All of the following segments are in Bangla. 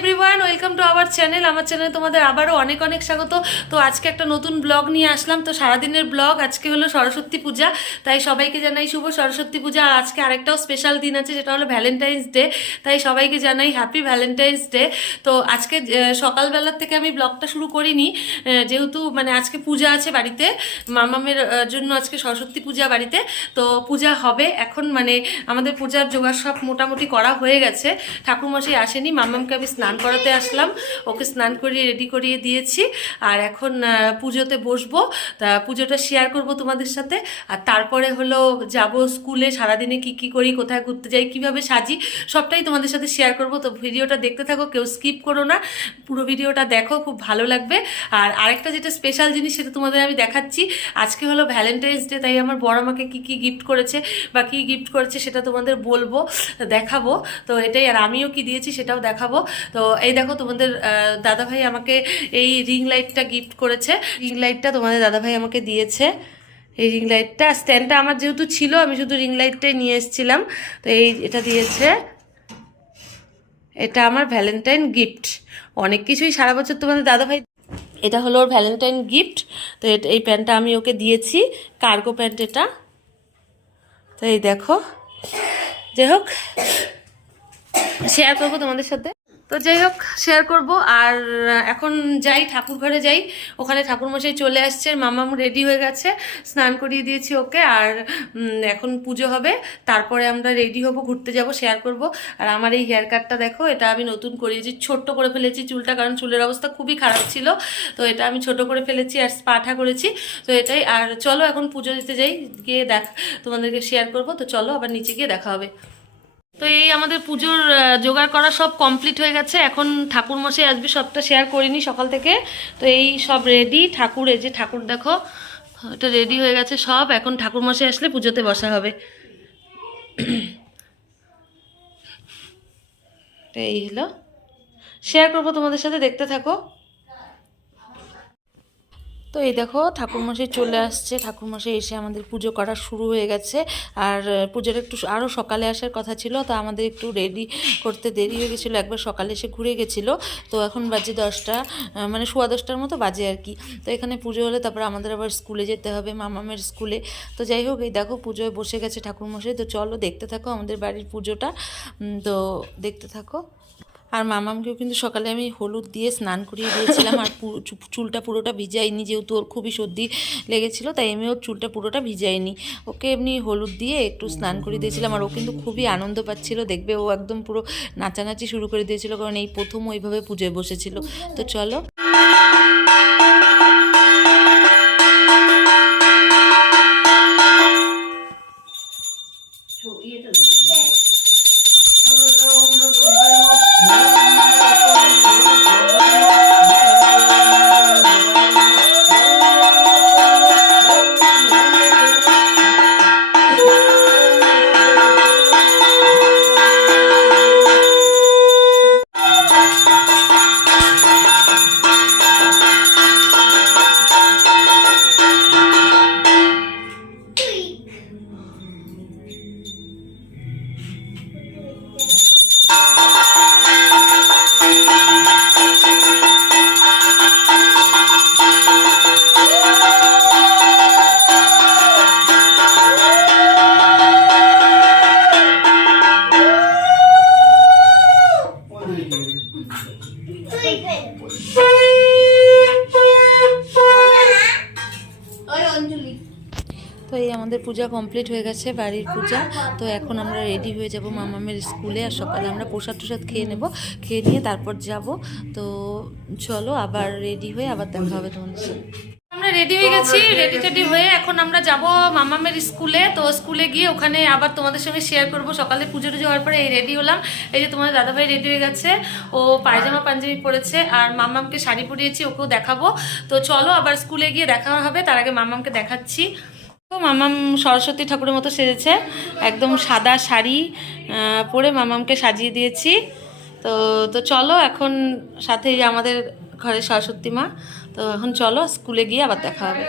Everyone, welcome to our channel. আমার চ্যানেলে তোমাদের আবারও অনেক অনেক স্বাগত। তো আজকে একটা নতুন ব্লগ নিয়ে আসলাম। তো সারাদিনের ব্লগ। আজকে হলো সরস্বতী পূজা, তাই সবাইকে জানাই শুভ সরস্বতী পূজা। আর আজকে আরেকটাও স্পেশাল দিন আছে, যেটা হলো ভ্যালেন্টাইন্স ডে। তাই সবাইকে জানাই হ্যাপি ভ্যালেন্টাইন্স ডে। তো আজকে সকালবেলার থেকে আমি ব্লগটা শুরু করিনি, যেহেতু মানে আজকে পূজা আছে বাড়িতে। মামামের জন্য আজকে সরস্বতী পূজা বাড়িতে। তো পূজা হবে এখন, মানে আমাদের পূজার জোগাড় সব মোটামুটি করা হয়ে গেছে। ঠাকুরমশাই আসেনি, মামামকে আমি স্নান করাতে আসলাম, ওকে স্নান করিয়ে রেডি করিয়ে দিয়েছি। আর এখন পুজোতে বসবো, তা পুজোটা শেয়ার করব তোমাদের সাথে। আর তারপরে হলো যাব স্কুলে, সারাদিনে কি কি করি, কোথায় ঘুরতে যাই, কিভাবে সাজি, সবটাই তোমাদের সাথে শেয়ার করব। তো ভিডিওটা দেখতে থাকো, কেউ স্কিপ করো না, পুরো ভিডিওটা দেখো, খুব ভালো লাগবে। আর আরেকটা যেটা স্পেশাল জিনিস, সেটা তোমাদের আমি দেখাচ্ছি। আজকে হলো ভ্যালেন্টাইন্স ডে, তাই আমার বড় আমাকে কি কি গিফট করেছে বা কি গিফট করেছে সেটা তোমাদের বলবো, দেখাবো। তো এটাই, আর আমিও কি দিয়েছি সেটাও দেখাবো। তো এই দেখো, তোমাদের দাদাভাই আমাকে এই রিং লাইটটা গিফট করেছে। রিং লাইটটা তোমাদের দাদাভাই আমাকে দিয়েছে। এই রিং লাইটটা, স্ট্যান্ডটা আমার যেহেতু ছিল, আমি শুধু রিং লাইটটাই নিয়ে এসেছিলাম। তো এটা দিয়েছে। এটা আমার ভ্যালেন্টাইন গিফট। অনেক কিছুই সারা বছর তোমাদের দাদাভাই, এটা হলো ওর ভ্যালেন্টাইন গিফট। তো এই প্যান্টটা আমি ওকে দিয়েছি, কার্গো প্যান্ট এটা। তো এই দেখো, যাই হোক শেয়ার করবো তোমাদের সাথে। তো যাই হোক শেয়ার করব। আর এখন যাই, ঠাকুর ঘরে যাই। ওখানে ঠাকুরমশাই চলে আসছে, মামাম রেডি হয়ে গেছে, স্নান করিয়ে দিয়েছি ওকে। আর এখন পুজো হবে, তারপরে আমরা রেডি হব, ঘুরতে যাব, শেয়ার করব। আর আমার এই হেয়ার কাটটা দেখো, এটা আমি নতুন করিয়েছি, ছোট্ট করে ফেলেছি চুলটা, কারণ চুলের অবস্থা খুবই খারাপ ছিল। তো এটা আমি ছোট করে ফেলেছি আর স্পাঠা করেছি। তো এটাই। আর চলো এখন পুজো দিতে যাই, গিয়ে তোমাদেরকে শেয়ার করব। তো চলো আবার নিচে গিয়ে দেখা হবে। তো এই আমাদের পুজোর জোগাড় করা সব কমপ্লিট হয়ে গেছে। এখন ঠাকুরমশাই আসবে, সবটা শেয়ার করিনি সকাল থেকে। তো এই সব রেডি, ঠাকুর, এই যে ঠাকুর দেখো, এটা রেডি হয়ে গেছে সব। এখন ঠাকুরমশাই আসলে পুজোতে বসা হবে। তো এই হলো, শেয়ার করবো তোমাদের সাথে, দেখতে থাকো। তো এই দেখো ঠাকুরমশাই চলে আসছে। ঠাকুরমশাই এসে আমাদের পুজো করা শুরু হয়ে গেছে। আর পুজোর একটু আরও সকালে আসার কথা ছিল, তো আমাদের একটু রেডি করতে দেরি হয়ে গেছিলো, একবার সকালে এসে ঘুরে গেছিলো। তো এখন বাজে 10টা, মানে 10:15টার মতো বাজে আর কি। তো এখানে পুজো হলে তারপর আমাদের আবার স্কুলে যেতে হবে, মামামের স্কুলে। তো যাই হোক, এই দেখো পুজোয় বসে গেছে ঠাকুরমশাই। তো চলো দেখতে থাকো আমাদের বাড়ির পুজোটা। তো দেখতে থাকো। আর মামামকেও কিন্তু সকালে আমি হলুদ দিয়ে স্নান করিয়ে দিয়েছিলাম। আর চুলটা পুরোটা ভিজাইনি, যেহেতু ওর খুবই সর্দি লেগেছিল, তাই আমি ওর চুলটা পুরোটা ভিজাইনি। ওকে এমনি হলুদ দিয়ে একটু স্নান করিয়ে দিয়েছিলাম। আর ও কিন্তু খুবই আনন্দ পাচ্ছিল, দেখবে ও একদম পুরো নাচানাচি শুরু করে দিয়েছিল, কারণ এই প্রথম ওইভাবে পুজোয় বসেছিল। তো চলো। তো এই আমাদের পূজা কমপ্লিট হয়ে গেছে, বাড়ির পূজা। তো এখন আমরা রেডি হয়ে যাব মামামের স্কুলে। আর সকালে আমরা প্রসাদ টসাদ খেয়ে নেব, খেয়ে নিয়ে তারপর যাব। তো চলো আবার রেডি হয়ে আবার দেখা হবে তোমাদের সাথে। আমরা রেডি হয়ে গেছি, রেডি টেডি হয়ে এখন আমরা যাব মামামের স্কুলে। তো স্কুলে গিয়ে ওখানে আবার তোমাদের সঙ্গে শেয়ার করব। সকালে পুজো টুজো হওয়ার পরে এই রেডি হলাম। এই যে তোমার দাদাভাই রেডি হয়ে গেছে, ও পায়জামা পাঞ্জাবি পরেছে। আর মামামকে শাড়ি পরিয়েছি, ওকেও দেখাবো। তো চলো আবার স্কুলে গিয়ে দেখা হবে, তার আগে মামামকে দেখাচ্ছি। তো মামাম সরস্বতী ঠাকুরের মতো সেজেছে, একদম সাদা শাড়ি পরে মামামকে সাজিয়ে দিয়েছি। তো তো চলো এখন, সাথে আমাদের ঘরে সরস্বতী মা। তো এখন চলো স্কুলে গিয়ে আবার দেখা হবে।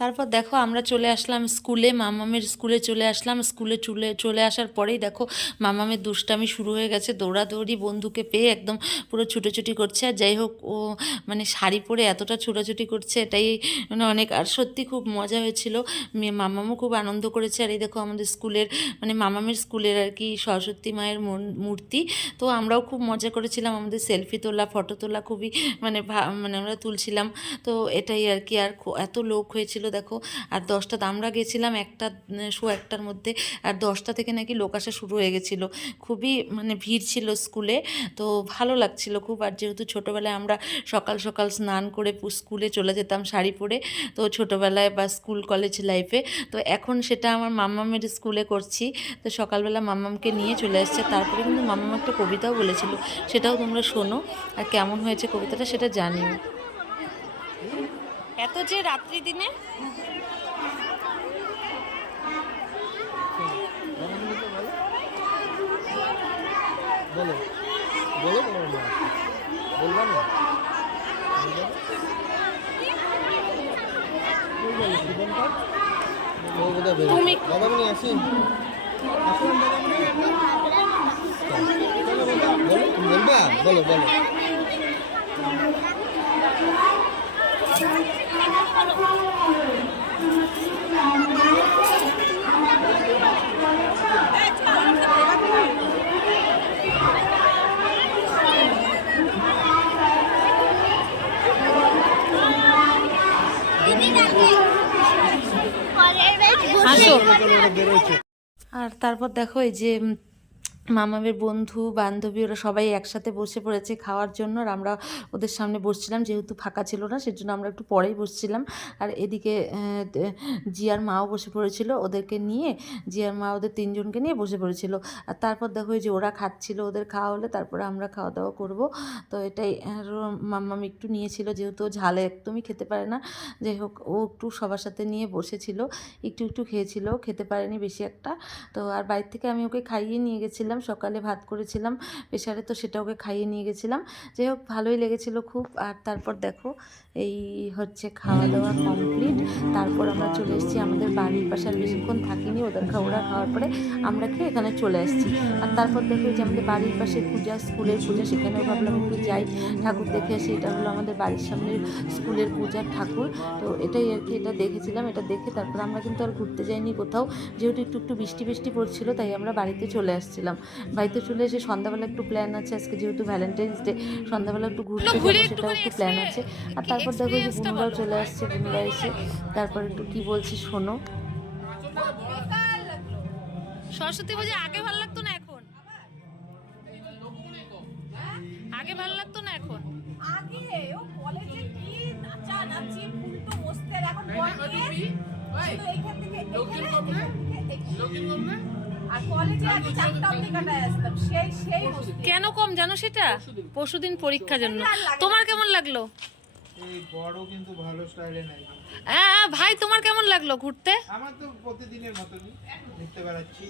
তারপর দেখো আমরা চলে আসলাম স্কুলে, মামামের স্কুলে চলে আসলাম। স্কুলে চলে আসার পরেই দেখো মামামের দুষ্টামি শুরু হয়ে গেছে, দৌড়াদৌড়ি, বন্ধুকে পেয়ে একদম পুরো ছুটোছুটি করছে। আর যাই হোক, ও মানে শাড়ি পরে এতটা ছুটোছুটি করছে, এটাই মানে অনেক, আর সত্যি খুব মজা হয়েছিল। মামামও খুব আনন্দ করেছে। আর এই দেখো আমাদের স্কুলের মানে মামামের স্কুলের আর কি সরস্বতী মায়ের মূর্তি, তো আমরাও খুব মজা করেছিলাম। আমাদের সেলফি তোলা, ফটো তোলা খুবই মানে মানে আমরা তুলছিলাম। তো এটাই আর কি। আর এত লোক হয়েছিল দেখো। আর 10টা আমরা গেছিলাম শো 1টার মধ্যে, আর 10টা থেকে নাকি লোক আসা শুরু হয়ে গেছিলো। খুবই মানে ভিড় ছিল স্কুলে, তো ভালো লাগছিল খুব। আর যেহেতু ছোটোবেলায় আমরা সকাল সকাল স্নান করে স্কুলে চলে যেতাম শাড়ি পরে, তো ছোটোবেলায় বা স্কুল কলেজ লাইফে, তো এখন সেটা আমার মাম্মামের স্কুলে করছি। তো সকালবেলা মাম্মামকে নিয়ে চলে আসছে। তারপরে কিন্তু মাম্মাম একটা কবিতাও বলেছিল, সেটাও তোমরা শোনো, আর কেমন হয়েছে কবিতাটা সেটা জানিও। এত যে রাত্রি দিনে বলো বলো বলবা না তুমি দাদামণি আসি বলবা বলো বলো আর তারপর দেখো এই যে মামামের বন্ধু বান্ধবী ওরা সবাই একসাথে বসে পড়েছে খাওয়ার জন্য। আর আমরা ওদের সামনে বসছিলাম, যেহেতু ফাঁকা ছিল না সেজন্য আমরা একটু পরেই বসছিলাম। আর এদিকে জিয়ার মাও বসে পড়েছিল ওদেরকে নিয়ে, জিয়ার মা ওদের 3জনকে নিয়ে বসে পড়েছিল। আর তারপর দেখো যে ওরা খাচ্ছিল, ওদের খাওয়া হলে তারপরে আমরা খাওয়া দাওয়া করব। তো এটাই। আর মাম্মাম একটু নিয়েছিল, যেহেতু ঝালে একদমই খেতে পারে না। যাই হোক, ও একটু সবার সাথে নিয়ে বসেছিল, একটু একটু খেয়েছিল, খেতে পারেনি বেশি একটা। তো আর বাইরে থেকে আমি ওকে খাইয়ে নিয়ে গেছিলাম, সকালে ভাত করেছিলাম প্রেশারে, তো সেটা ওকে খাইয়ে নিয়ে গেছিলাম। যাই হোক, ভালোই লেগেছিল খুব। আর তারপর দেখো এই হচ্ছে খাওয়া দাওয়া কমপ্লিট। তারপর আমরা চলে এসেছি আমাদের বাড়ির পাশে, আর বেশিক্ষণ থাকিনি। ওরা খাওয়ার পরে আমরা খেয়ে এখানে চলে আসছি। আর তারপর দেখো যে আমাদের বাড়ির পাশে পূজা, স্কুলের পূজা, সেখানেও ভাবলাম একটু যাই, ঠাকুর দেখে আসি। এটা হলো আমাদের বাড়ির সামনের স্কুলের পূজার ঠাকুর। তো এটাই আর কি, এটা দেখেছিলাম। এটা দেখে তারপর আমরা কিন্তু আর ঘুরতে যাইনি কোথাও, যেহেতু একটু একটু বৃষ্টি পড়ছিল, তাই আমরা বাড়িতে চলে আসছিলাম। বাড়িতে চলে এসে সন্ধ্যাবেলা একটু প্ল্যান আছে, আজকে যেহেতু ভ্যালেন্টাইন্স ডে, সন্ধ্যাবেলা একটু ঘুরতে যাবো, সেটাও একটু প্ল্যান আছে। আর তারপর দেখো যে বুনুরাও চলে আসছে, বুনুরা এসে তারপর একটু কি বলছি শোনো। সরস্বতী পূজা আগে ভালো লাগতো না, এখন আগে ভালো লাগতো না, এখন আগে ও কলেজে কি নাচানাচি উল্টো মস্তের, এখন এইখান থেকে আর কলেজে আগে 4টা অবধি কাটায় আসতাম, সেই কেন কম জানো সেটা? পরশুদিন পরীক্ষার জন্য। তোমার কেমন লাগলো? এই বড় কিন্তু ভালো স্টাইলে নাই। ভাই তোমার কেমন লাগলো ঘুরতে? আমার তো প্রতিদিনের মতনই ঘুরতে বেড়াচ্ছি।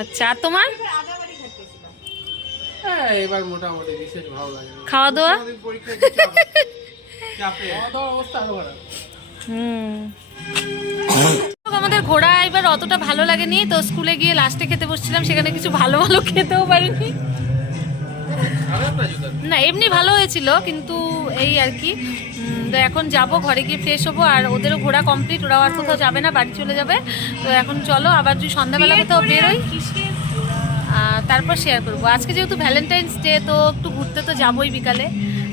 আচ্ছা, আর তোমার? আদাবাড়ি খেতেছিলাম। হ্যাঁ, এবার মোটামুটি বিশেষ ভালো লাগে। খাওয়া দাওয়া? পরীক্ষা চাপে খাওয়া দাওয়ার অবস্থা আরো খারাপ। আমাদের ঘোরা এবার অতটা ভালো লাগেনি, তো স্কুলে গিয়ে লাস্টে খেতে বসছিলাম, সেখানে কিছু ভালো ভালো খেতেও পারিনি। না, এমনি ভালো হয়েছিল, কিন্তু এই আর কি। তো এখন যাব, ঘরে গিয়ে ফ্রেশ হবো। আর ওদেরও ঘোরা কমপ্লিট, ওরাও আর কোথাও যাবে না, বাড়ি চলে যাবে। তো এখন চলো আবার যদি সন্ধ্যাবেলা কোথাও বেরোই, তারপর শেয়ার করবো। আজকে যেহেতু ভ্যালেন্টাইন্স ডে, তো একটু ঘুরতে তো যাবোই বিকালে।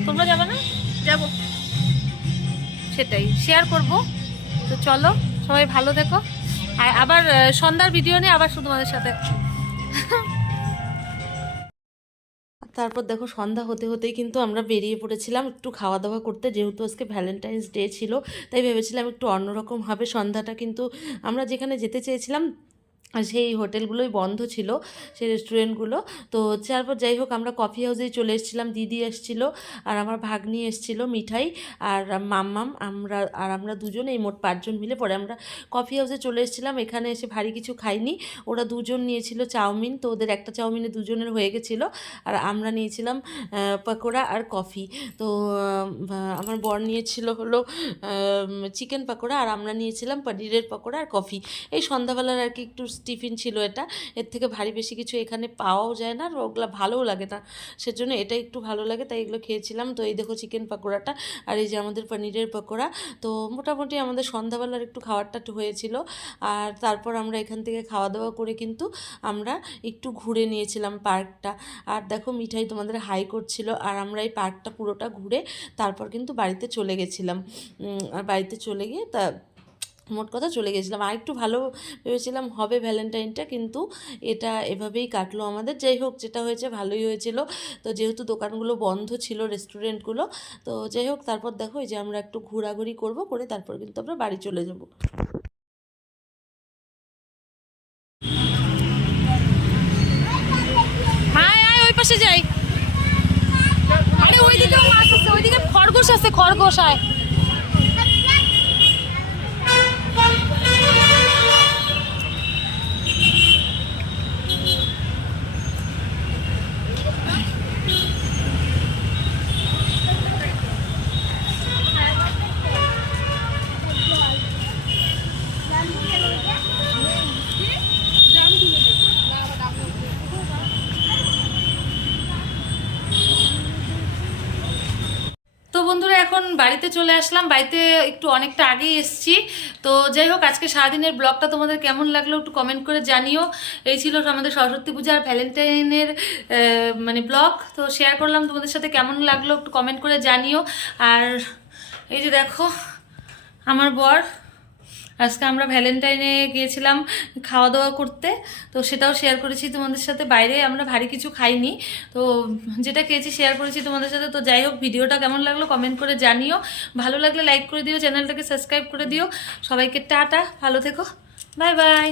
তোমরা যাবে না? যাবো, সেটাই শেয়ার করব। তো চলো, সবাই ভালো থেকো। আর আবার সন্ধ্যার ভিডিও নিয়ে আবার শুধু তোমাদের সাথে। তারপর দেখো সন্ধ্যা হতে হতেই কিন্তু আমরা বেরিয়ে পড়েছিলাম একটু খাওয়া দাওয়া করতে, যেহেতু আজকে ভ্যালেন্টাইন্স ডে ছিল, তাই ভেবেছিলাম একটু অন্যরকম হবে সন্ধ্যাটা। কিন্তু আমরা যেখানে যেতে চেয়েছিলাম আর সেই হোটেলগুলোই বন্ধ ছিল, সেই রেস্টুরেন্টগুলো। তো তারপর যাই হোক আমরা কফি হাউসেই চলে এসেছিলাম, দিদি এসেছিলো আর আমার ভাগ্নি এসেছিলো, মিঠাই আর মাম্মাম, আমরা দুজন, এই মোট 5 জন মিলে পরে আমরা কফি হাউসে চলে এসেছিলাম। এখানে এসে ভারী কিছু খাইনি, ওরা দুজন নিয়েছিল চাউমিন, তো ওদের একটা চাউমিনে দুজনের হয়ে গেছিলো, আর আমরা নিয়েছিলাম পকোড়া আর কফি। তো আমার বর নিয়েছিল হলো চিকেন পকোড়া, আর আমরা নিয়েছিলাম পনিরের পকোড়া আর কফি। এই সন্ধ্যাবেলার আর কি একটু টিফিন ছিল এটা, এর থেকে ভারী বেশি কিছু এখানে পাওয়াও যায় না, আর ওগুলো ভালোও লাগে না, সেজন্য এটা একটু ভালো লাগে তাই এগুলো খেয়েছিলাম। তো এই দেখো চিকেন পকোড়াটা, আর এই যে আমাদের পনিরের পকোড়া। তো মোটামুটি আমাদের সন্ধ্যাবেলার একটু খাবারটা হয়েছিল। আর তারপর আমরা এখান থেকে খাওয়া দাওয়া করে কিন্তু আমরা একটু ঘুরে নিয়েছিলাম পার্কটা। আর দেখো মিঠাই তোমাদের হাই করছিল, আর আমরা এই পার্কটা পুরোটা ঘুরে তারপর কিন্তু বাড়িতে চলে গেছিলাম। আর বাড়িতে চলে গিয়ে মোট কথা চলে গেছিলাম। আর একটু ভালো ভেবেছিলাম হবে ভ্যালেন্টাইনটা, কিন্তু এটা এভাবেই কাটলো আমাদের। যাই হোক, যেটা হয়েছে ভালোই হয়েছিল। তো যেহেতু দোকানগুলো বন্ধ ছিল, রেস্টুরেন্টগুলো, তো যাই হোক তারপর দেখো এই যে আমরা একটু ঘোরাঘুরি করে তারপর কিন্তু আমরা বাড়ি চলে যাব। ওই পাশে যাই। আরে ওইদিকে মাছ আছে, ওইদিকে খরগোশ আছে, খরগোশ আয়। তো বন্ধুরা এখন বাড়িতে চলে আসলাম, বাড়িতে একটু অনেকটা আগেই এসেছি। তো যাই হোক আজকে সারাদিনের ব্লগটা তোমাদের কেমন লাগলো একটু কমেন্ট করে জানিও। এই ছিল আমাদের সরস্বতী পূজা আর ভ্যালেন্টাইনের মানে ব্লগ, তো শেয়ার করলাম তোমাদের সাথে, কেমন লাগলো একটু কমেন্ট করে জানিও। আর এই যে দেখো আমার বর, আজকে আমরা ভ্যালেন্টাইনে গিয়েছিলাম খাওয়া দাওয়া করতে, তো সেটাও শেয়ার করেছি তোমাদের সাথে। বাইরে আমরা ভারী কিছু খাইনি, তো যেটা খেয়েছি শেয়ার করেছি তোমাদের সাথে। তো যাই হোক ভিডিওটা কেমন লাগলো কমেন্ট করে জানিও, ভালো লাগলে লাইক করে দিও, চ্যানেলটাকে সাবস্ক্রাইব করে দিও। সবাইকে টাটা, ভালো থেকো, বাই বাই।